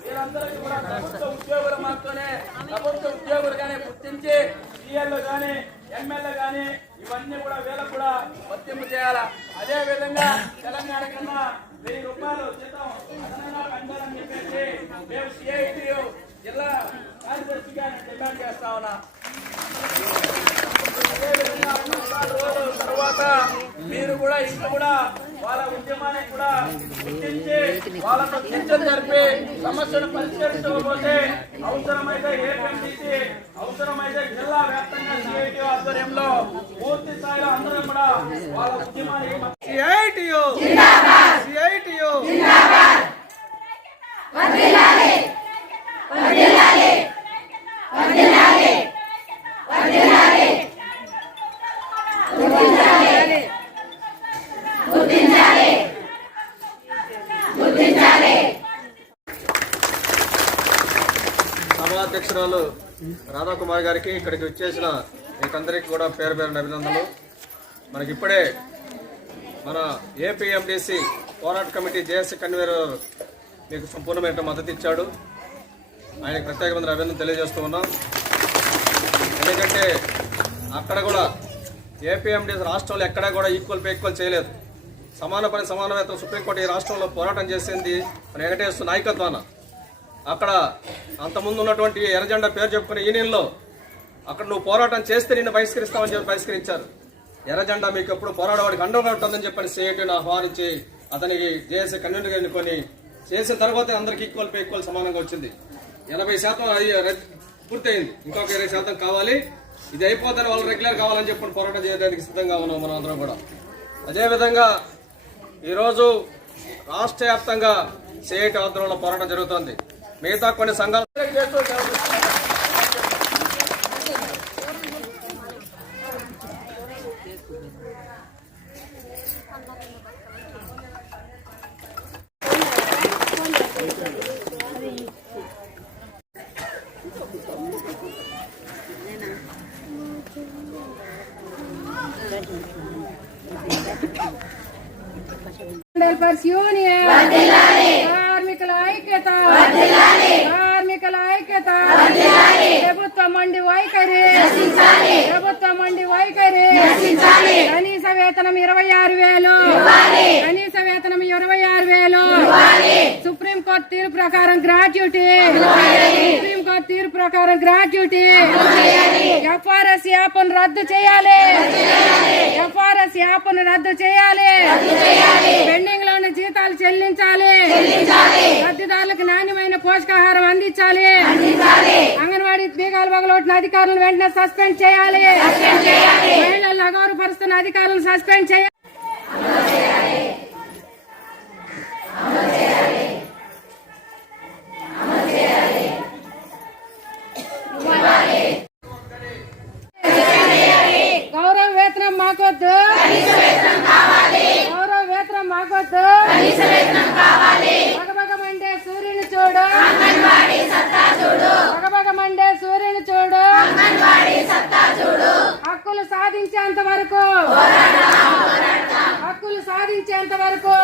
వీరందరికీ కూడా ప్రభుత్వ ఉద్యోగులు మాత్రమే ప్రభుత్వ ఉద్యోగులుగానే గుర్తించి కానీ ఎమ్మెల్యే కానీ ఇవన్నీ కూడా వీళ్ళకు కూడా వర్తింపు చేయాలా అదే విధంగా తెలంగాణ కన్నా వెయ్యి రూపాయలు జీతం అదనంగా జిల్లా కార్యదర్శిగా డిమాండ్ చేస్తా ఉన్నా. తర్వాత మీరు కూడా ఇంకా కూడా వాళ్ళ ఉద్యమాన్ని కూడా గుర్తించి వాళ్ళతో చర్చలు జరిపి సమస్యను పరిష్కరించకపోతే అవసరమైతే ఏపీఎండిసి అవసరమైతే జిల్లా వ్యాప్తంగా సిఐటి ఆధ్వర్యంలో పూర్తి స్థాయిలో అందరం కూడా వాళ్ళ ఉద్యమానికి సభాధ్యక్షురాలు రాధాకుమార్ గారికి ఇక్కడికి వచ్చేసిన మీకందరికీ కూడా పేరు పేరున అభినందనలు. మనకి ఇప్పుడే మన ఏపీఎండిసి పోరాట కమిటీ జేఎస్సీ కన్వీనర్ మీకు సంపూర్ణమైన మద్దతు ఇచ్చాడు. ఆయనకు ప్రత్యేకమైన అభినందన తెలియజేస్తూ ఉన్నాం. ఎందుకంటే అక్కడ కూడా ఏపీఎండిసి రాష్ట్రంలో ఎక్కడా కూడా ఈక్వల్ పే ఈక్వల్ చేయలేదు. సమాన పని సమాన సుప్రీంకోర్టు ఈ రాష్ట్రంలో పోరాటం చేసింది వెంకటేశ్వర నాయకత్వాన. అక్కడ అంతకుముందు ఉన్నటువంటి ఎర్రజెండా పేరు చెప్పుకునే యూనియన్లో అక్కడ నువ్వు పోరాటం చేస్తే నిన్ను బహిష్కరిస్తామని చెప్పి బహిష్కరించారు. ఎర్రజెండా మీకు ఎప్పుడు పోరాడవాడికి అండగా ఉంటుందని చెప్పని సేటుని ఆహ్వానించి అతనికి జేఏసీ కన్వీనర్గా ఎన్నుకొని చేసిన తర్వాత అందరికి ఈక్వల్ పే ఈక్వల్ సమానంగా వచ్చింది. ఎనభై శాతం పూర్తయింది. ఇంకొక ఇరవై శాతం కావాలి. ఇది అయిపోతే వాళ్ళు రెగ్యులర్ కావాలని చెప్పి పోరాటం చేయడానికి సిద్ధంగా ఉన్నాం మనం అందరం కూడా. అదేవిధంగా ఈరోజు రాష్ట్ర వ్యాప్తంగా సిఐటి ఆధ్వర్యంలో పోరాటం జరుగుతోంది మిగతా కొన్ని సంఘాలు Thank you. కార్మికుల ఐక్యత కార్మికుల ఐక్యత ప్రభుత్వ మండి వైఖరి ప్రభుత్వ మండి వైఖరి కనీస వేతనం ఇరవై ఆరు వేలు కనీస వేతనం ఇరవై ఆరు వేలు సుప్రీం కోర్టు తీర్పు ప్రకారం గ్రాట్యుటీ తీరు తీర్పు ప్రకారం గ్రాట్యుటీ. ఎఫ్ఆర్ఎస్ యాప్ను రద్దు చేయాలి. ఎఫ్ఆర్ఎస్ యాప్ను రద్దు చేయాలి. పెండింగ్లోని ఉన్న జీతాలు చెల్లించాలి. లబ్ధిదారులకు నాణ్యమైన పోషకాహారం అందించాలి. అంగన్వాడీ బీగాలు పగలొట్టిన అధికారులను వెంటనే సస్పెండ్ చేయాలి. మహిళలను అగౌరవపరుస్తున్న అధికారులను సస్పెండ్ చేయాలి. మాకొద్దు. గౌరవ వేతనం మాకొద్దు. పగపగమండే సూర్యుని చూడు. పగపగమండే సూర్యుని చూడు. హక్కులు సాధించేంత వరకు. హక్కులు సాధించేంత వరకు.